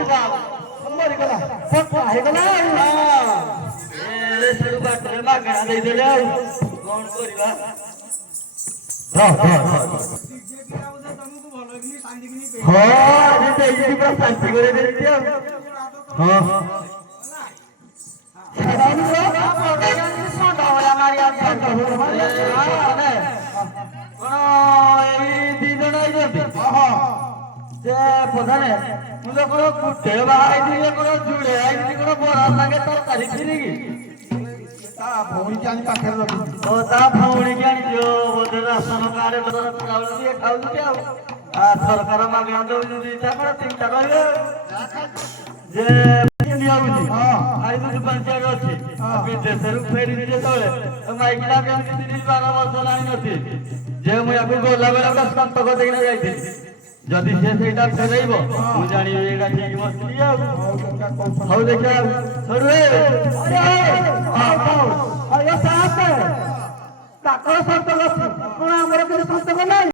ମରିଗଲା ପକ୍କା ହେଇଗଲା ସେଠୁ ବାଟରେ ମାଗଣା ଦେଇଦେଲେ ଆଉ କଣ କରିବା। ହଁ ଆଜି ଦେଇଛି ପୁରା ଶାନ୍ତି କରି ଦେଇଛି ଆଉ ହଁ ହଁ କଣ ଏଇ ଦି ଜଣ ହେଇଛନ୍ତି ଯେ ପ୍ରଧାନେ ମୁଁ ତ କଣ କୁଟେ ବାହା ହେଇଥିଲି କଣ ଜୁଡେ ହେଇଥିଲି କଣ ବରା ସାଙ୍ଗେ ତରକାରୀ କ୍ଷୀରିକି ଭଉଣୀ ଆଣି ପାଖରେ ରଖିଛି ଓ ତା ଭଉଣୀକି ଆଣିଛ ବୋଧେ ରାସନ କାର୍ଡ ଚାଉଳ ଟିକେ ଖାଉଛନ୍ତି ଆଉ ସରକାର ମାଗଣା ଦଉଛନ୍ତି ଦିଟା କଣ ତିନିଟା କହିବେ ଯେ ହଉଛି ଆଇଦୁଲି ପାଞ୍ଚାରେ ଅଛି ବିଦେଶରୁ ଫେରିଲି ଯେତେବେଳେ ମାଇକିନା କେମିତି 30-12 ବର୍ଷ ହେଲାଣି ନଥିଲି ଯେ ମୁଁ ୟାକୁ ଗଲା ବେଳେ ଗୋଟେ ସନ୍ତକ ଦେଇକିନା ଯାଇଥିଲି ଯଦି ସେ ସେଇଟା ଫେରେଇବ ମୁଁ ଜାଣିବି ଏଇଟା ଠିକ ବସିଲି ଆଉ ହଉ ଦେଖିବା ତାଙ୍କର ସନ୍ତକ ଅଛି କଣ ଆମର କିଛି ସନ୍ତକ ନାହିଁ।